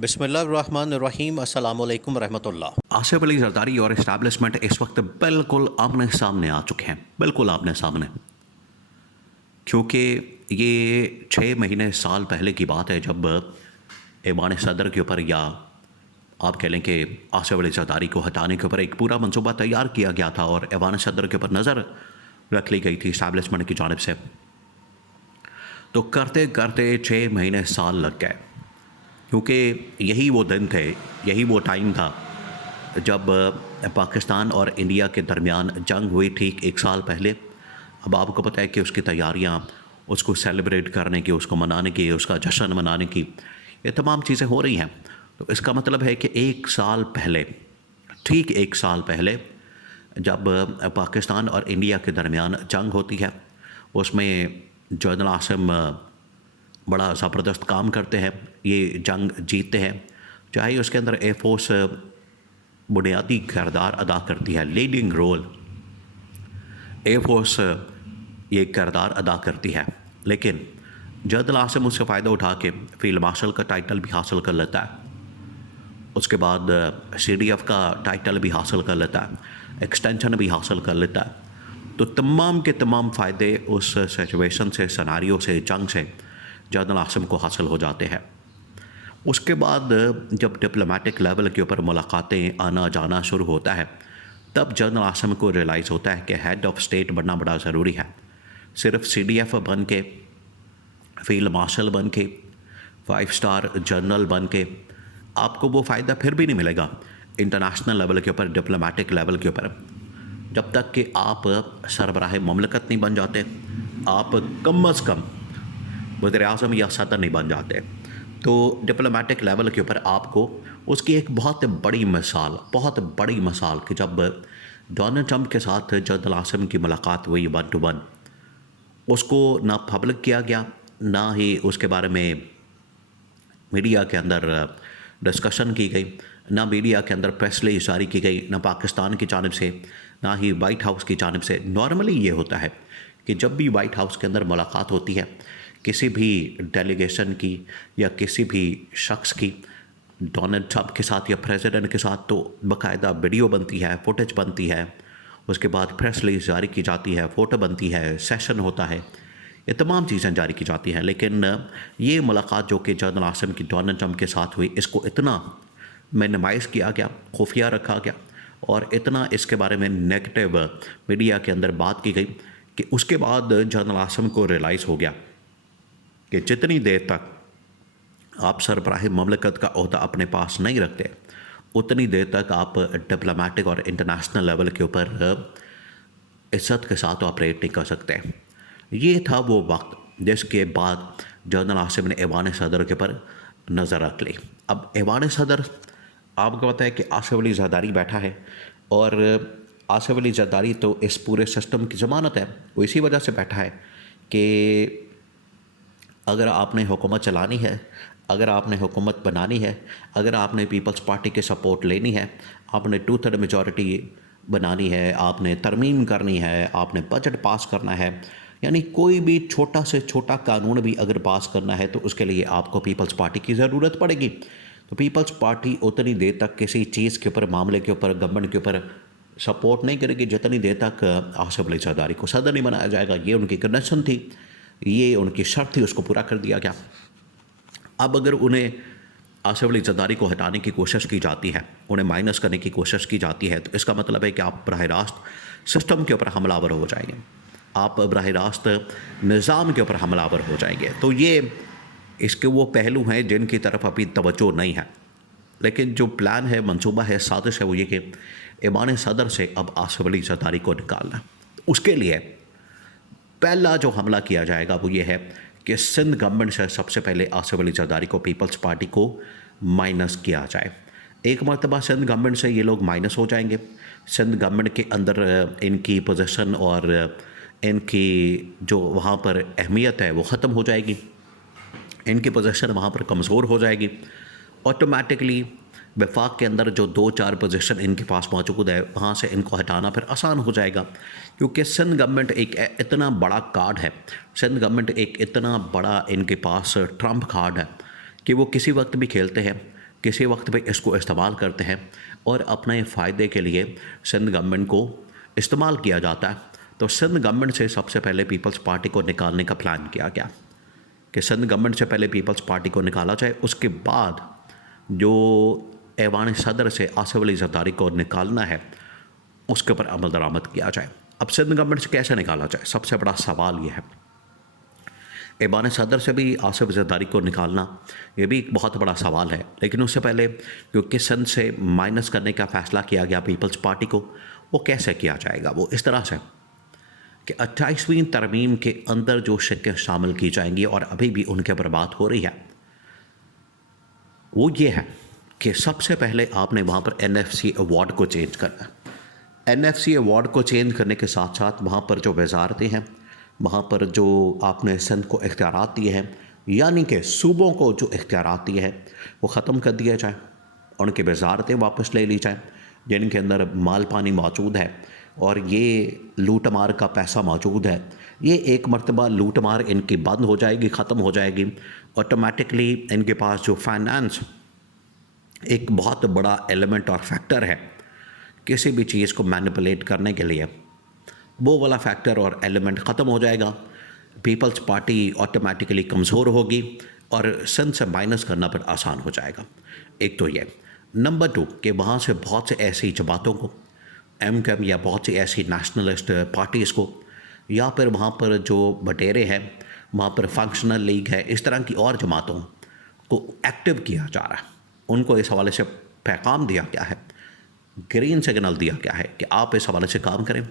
बिस्मिल्लाहिर्रहमानिर्रहीम अस्सलाम वालेकुम रहमतुल्लाह। आसिफ अली जरदारी और इस्टेब्लिशमेंट इस वक्त बिल्कुल आमने सामने आ चुके हैं, बिल्कुल आमने सामने। क्योंकि ये 6 महीने साल पहले की बात है जब ऐवान सदर के ऊपर, या आप कह लें कि आसिफ अली जरदारी को हटाने के ऊपर एक पूरा मंसूबा तैयार किया गया था और ऐवान सदर के ऊपर नज़र रख ली गई थी इस्टेब्लिशमेंट की जानिब से। तो करते करते 6 महीने साल लग गए, क्योंकि यही वो दिन थे, यही वो टाइम था जब पाकिस्तान और इंडिया के दरमियान जंग हुई ठीक 1 साल पहले। अब आपको पता है कि उसकी तैयारियां, उसको सेलिब्रेट करने की, उसको मनाने की, उसका जश्न मनाने की, ये तमाम चीज़ें हो रही हैं। तो इसका मतलब है कि 1 साल पहले, ठीक 1 साल पहले जब पाकिस्तान और इंडिया के दरमियान जंग होती है, उसमें जनरल आसिम बड़ा ज़बरदस्त काम करते हैं, ये जंग जीतते हैं। चाहे उसके अंदर एयरफोर्स बुनियादी किरदार अदा करती है, लीडिंग रोल एयरफोर्स ये किरदार अदा करती है, लेकिन जनरल आसिम उससे फ़ायदा उठा के फील्ड मार्शल का टाइटल भी हासिल कर लेता है। उसके बाद CDF का टाइटल भी हासिल कर लेता है, एक्सटेंशन भी हासिल कर लेता है। तो तमाम के तमाम फ़ायदे उस सिचुएशन से, सिनारियो से, जंग से जनरल आसिम को हासिल हो जाते हैं। उसके बाद जब डिप्लोमेटिक लेवल के ऊपर मुलाकातें आना जाना शुरू होता है, तब जनरल आसिम को रियलाइज़ होता है कि हेड ऑफ़ स्टेट बनना बड़ा ज़रूरी है। सिर्फ CDF बन के, फील्ड मार्शल बन के, 5 स्टार जनरल बन के आपको वो फ़ायदा फिर भी नहीं मिलेगा इंटरनेशनल लेवल के ऊपर, डिप्लोमेटिक लेवल के ऊपर, जब तक कि आप सरबराह ममलकत नहीं बन जाते, आप कम अज़ कम वज़ीर-ए-आज़म या सदर नहीं बन जाते। तो डिप्लोमेटिक लेवल के ऊपर आपको उसकी एक बहुत बड़ी मिसाल कि जब डोनाल्ड ट्रंप के साथ जनरल आसिम की मुलाकात हुई 1 to 1, उसको ना पब्लिक किया गया, ना ही उसके बारे में मीडिया के अंदर डिस्कशन की गई, ना मीडिया के अंदर प्रेस रिलीज़ जारी की गई, ना पाकिस्तान की जानिब से, ना ही वाइट हाउस की जानिब से। नॉर्मली ये होता है कि जब भी वाइट हाउस के अंदर मुलाकात होती है किसी भी डेलीगेशन की या किसी भी शख्स की डोनाल्ड ट्रंप के साथ या प्रेसिडेंट के साथ, तो बाकायदा वीडियो बनती है, फुटेज बनती है, उसके बाद प्रेस रिलीज़ जारी की जाती है, फ़ोटो बनती है, सेशन होता है, ये तमाम चीज़ें जारी की जाती हैं। लेकिन ये मुलाकात जो कि जनरल आसिम की डोनाल्ड ट्रंप के साथ हुई, इसको इतना मिनिमाइज़ किया गया, खुफिया रखा गया और इतना इसके बारे में नेगेटिव मीडिया के अंदर बात की गई कि उसके बाद जनरल आसिम को रियलाइज़ हो गया कि जितनी देर तक आप सरबराह ममलकत का ओहदा अपने पास नहीं रखते, उतनी देर तक आप डिप्लोमेटिक और इंटरनेशनल लेवल के ऊपर इज्जत के साथ ऑपरेट नहीं कर सकते। ये था वो वक्त जिसके बाद जनरल आसिम ने ऐवान सदर के ऊपर नज़र रख ली। अब ऐवान सदर, आपको पता है कि आसिफ अली जरदारी बैठा है, और आसिफ अली जरदारी तो इस पूरे सिस्टम की ज़मानत है। वो इसी वजह से बैठा है कि अगर आपने हुकूमत चलानी है, अगर आपने हुकूमत बनानी है, अगर आपने पीपल्स पार्टी की सपोर्ट लेनी है, आपने 2/3 मेजॉरिटी बनानी है, आपने तरमीम करनी है, आपने बजट पास करना है, यानी कोई भी छोटा से छोटा कानून भी अगर पास करना है तो उसके लिए आपको पीपल्स पार्टी की ज़रूरत पड़ेगी। तो पीपल्स पार्टी उतनी देर तक किसी चीज़ के ऊपर, मामले के ऊपर, गवर्नमेंट के ऊपर सपोर्ट नहीं करेगी जितनी देर तक आसिफ अली जरदारी को सदर नहीं बनाया जाएगा। ये उनकी कंडीशन थी, ये उनकी शर्त थी, उसको पूरा कर दिया गया। अब अगर उन्हें आसिफ अली जरदारी को हटाने की कोशिश की जाती है, उन्हें माइनस करने की कोशिश की जाती है, तो इसका मतलब है कि आप बराह रास्त सिस्टम के ऊपर हमलावर हो जाएंगे, आप बराह रास्त निज़ाम के ऊपर हमलावर हो जाएंगे। तो ये इसके वो पहलू हैं जिनकी तरफ अभी तवज्जो नहीं है। लेकिन जो प्लान है, मंसूबा है, साजिश है, वो ये कि ऐवान सदर से अब आसिफ अली जरदारी को निकालना। उसके लिए पहला जो हमला किया जाएगा वो ये है कि सिंध गवर्नमेंट से सबसे पहले आसिफ अली जरदारी को, पीपल्स पार्टी को माइनस किया जाए। एक मरतबा सिंध गवर्नमेंट से ये लोग माइनस हो जाएंगे, सिंध गवर्नमेंट के अंदर इनकी पोजीशन और इनकी जो वहाँ पर अहमियत है वो ख़त्म हो जाएगी, इनकी पोजीशन वहाँ पर कमज़ोर हो जाएगी। ऑटोमेटिकली वफाक के अंदर जो 2-4 पोजीशन इनके पास मौजूद है, वहाँ से इनको हटाना फिर आसान हो जाएगा, क्योंकि सिंध गवर्नमेंट एक इतना बड़ा कार्ड है, सिंध गवर्नमेंट एक इतना बड़ा इनके पास ट्रम्प कार्ड है कि वो किसी वक्त भी खेलते हैं किसी वक्त पे इसको इस्तेमाल करते हैं और अपने फ़ायदे के लिए सिंध गवर्नमेंट को इस्तेमाल किया जाता है। तो सिंध गवर्नमेंट से सबसे पहले पीपल्स पार्टी को निकालने का प्लान किया गया कि सिंध गवर्नमेंट से पहले पीपल्स पार्टी को निकाला जाए, उसके बाद जो ऐवान सदर से आसिफ अली जरदारी को निकालना है उसके ऊपर अमल दरामद किया जाए। अब सिंध गवर्नमेंट से कैसे निकाला जाए, सबसे बड़ा सवाल यह है। ऐवान सदर से भी आसिफ जरदारी को निकालना ये भी एक बहुत बड़ा सवाल है, लेकिन उससे पहले क्योंकि सिंध से माइनस करने का फ़ैसला किया गया पीपल्स पार्टी को, वो कैसे किया जाएगा? वो इस तरह से कि 28वीं तरमीम के अंदर जो शिक्कें शामिल की जाएंगी और अभी भी उनके ऊपर बात हो रही है, वो ये है कि सबसे पहले आपने वहाँ पर NFC अवार्ड को चेंज करना है। NFC अवार्ड को चेंज करने के साथ साथ वहाँ पर जो वजारतें हैं, वहाँ पर जो आपने सिंध को इख्तियारात दिए हैं, यानी कि सूबों को जो इख्तियारात दिए हैं वो ख़त्म कर दिया जाए, उनकी वजारतें वापस ले ली जाए जिनके अंदर माल पानी मौजूद है और ये लूट मार का पैसा मौजूद है। ये एक मरतबा लूट मार इनकी बंद हो जाएगी, ख़त्म हो जाएगी। ऑटोमेटिकली इनके पास जो फाइनेंस एक बहुत बड़ा एलिमेंट और फैक्टर है किसी भी चीज़ को मैनिपुलेट करने के लिए, वो वाला फैक्टर और एलिमेंट ख़त्म हो जाएगा। पीपल्स पार्टी ऑटोमेटिकली कमज़ोर होगी और सिंध से माइनस करना पर आसान हो जाएगा। एक तो ये। नंबर 2 कि वहाँ से बहुत से ऐसी जमातों को, MKM या बहुत सी ऐसी नेशनलिस्ट पार्टीज़ को, या फिर वहाँ पर जो बटेरे हैं, वहाँ पर फंक्शनल लीग है, इस तरह की और जमातों को एक्टिव किया जा रहा है। उनको इस हवाले से पैगाम दिया गया है, ग्रीन सिग्नल दिया गया है कि आप इस हवाले से काम करें।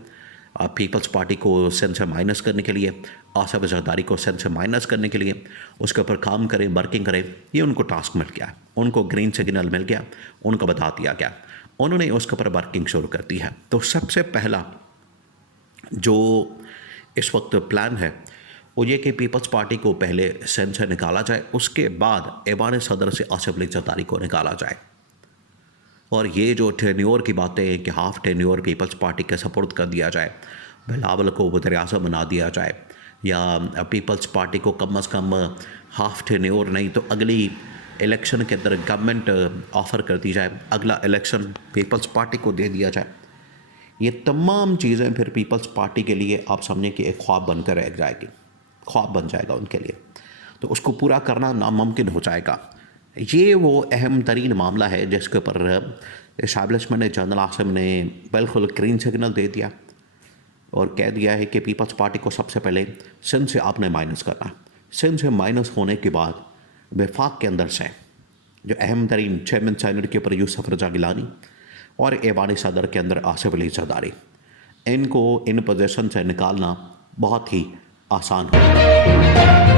आप पीपल्स पार्टी को सिंध से माइनस करने के लिए, आसिफ जरदारी को सिंध से माइनस करने के लिए उसके ऊपर काम करें, वर्किंग करें। ये उनको टास्क मिल गया है, उनको ग्रीन सिग्नल मिल गया, उनको बता दिया गया, उन्होंने उसके ऊपर वर्किंग शुरू कर दी है। तो सबसे पहला जो इस वक्त प्लान है वो ये कि पीपल्स पार्टी को पहले सिंध से निकाला जाए, उसके बाद ऐवान सदर से आसिफ अली जरदारी को निकाला जाए। और ये जो टेन्योर की बातें हैं कि हाफ टेन्योर पीपल्स पार्टी के सपोर्ट कर दिया जाए, बिलावल को वज़ीर-ए-आज़म बना दिया जाए, या पीपल्स पार्टी को कम अज़ कम हाफ टेन्योर नहीं तो अगली इलेक्शन के अंदर गवर्नमेंट ऑफ़र कर दी जाए, अगला इलेक्शन पीपल्स पार्टी को दे दिया जाए। ये तमाम चीज़ें फिर पीपल्स पार्टी के लिए आप समझें कि एक ख्वाब बनकर रह जाएगी, ख्वाब बन जाएगा उनके लिए, तो उसको पूरा करना नामुमकिन हो जाएगा। ये वो अहम तरीन मामला है जिसके ऊपर एस्टैब्लिशमेंट जनरल आसिम ने बिल्कुल ग्रीन सिग्नल दे दिया और कह दिया है कि पीपल्स पार्टी को सबसे पहले सिंध से आपने माइनस करना है। सिंध से माइनस होने के बाद वफाक के अंदर से जो अहम तरीन चेयरमैन सेनेट के ऊपर यूसुफ रजा गिलानी और ऐवान सदर के अंदर आसिफ अली जरदारी, इनको इन पोजीशन से निकालना बहुत ही आसान होगा।